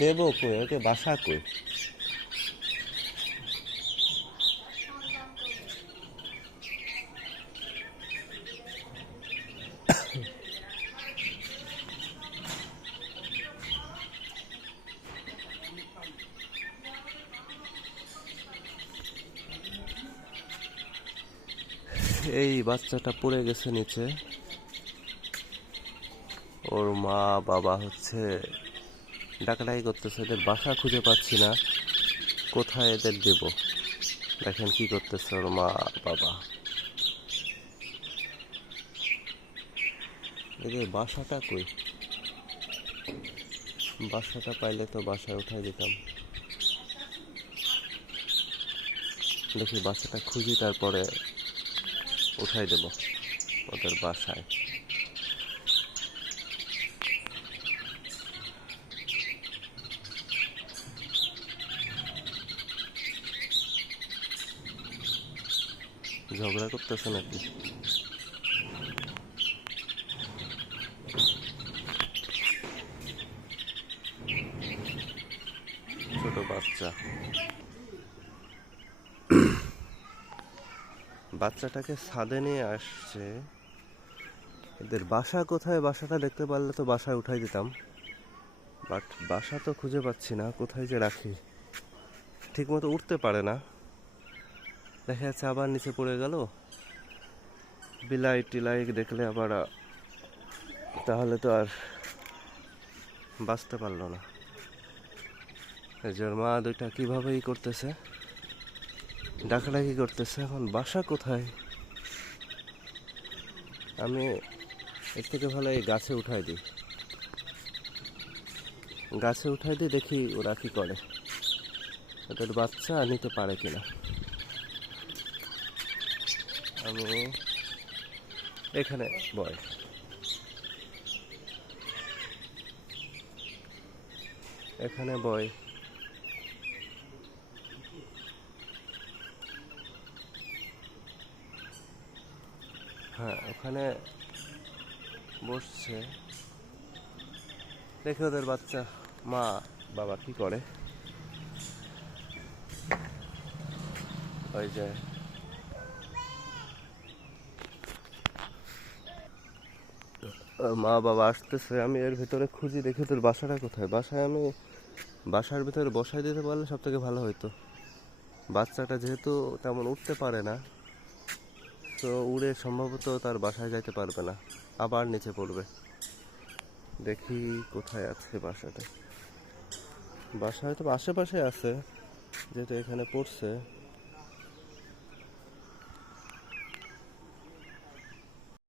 দেবো কই, ওকে বাসা কই? এই বাচ্চাটা পড়ে গেছে নিচে। ওর মা বাবা হচ্ছে ডাকাডাকি করতেছে, এদের বাসা খুঁজে পাচ্ছি না, কোথায় এদের দেব। দেখেন কি করতেছে ওর মা বাবা। এদের বাসাটা কই? বাসাটা পাইলে তো বাসায় উঠাই দিতাম। দেখি বাসাটা খুঁজি, তারপরে উঠাই দেব ওদের বাসায়। ঝগড়া করতেছে নাকি? ছোট বাচ্চা, বাচ্চাটাকে ছাদে নিয়ে আসছে। এদের বাসা কোথায়? বাসাটা দেখতে পারলে তো বাসায় উঠাই দিতাম, বাট বাসা তো খুঁজে পাচ্ছি না, কোথায় যে রাখি। ঠিক মতো উঠতে পারে না, দেখা যাচ্ছে আবার নিচে পড়ে গেল। বিলাই টিলাই দেখলে আবার তাহলে তো আর বাঁচতে পারলো না। মা দুইটা কিভাবেই করতেছে, ডাকাডাকি করতেছে। এখন বাসা কোথায়? আমি এর থেকে ভালো এই গাছে উঠাই দিই, গাছে উঠাই দিই, দেখি ওরা কি করে, ওদের বাচ্চা নিতে পারে কিনা। আমি এখানে বয়, এখানে বয়। হ্যাঁ, ওখানে বসছে, দেখে ওদের বাচ্চা মা বাবা কি করে। ওই যে মা বাবা আসতেছে, আমি এর ভিতরে খুঁজি, দেখি তোর বাসাটা কোথায়। বাসায় আমি বাসার ভিতরে বসাই দিতে পারলে সব থেকে ভালো হতো। বাচ্চাটা যেহেতু তেমন উঠতে পারে না, তো উড়ে সম্ভবত তার বাসায় যাইতে পারবে না, আবার নিচে পড়বে। দেখি কোথায় আছে বাসাটা। বাসা হয়তো আশেপাশে আছে, যেহেতু এখানে পড়ছে।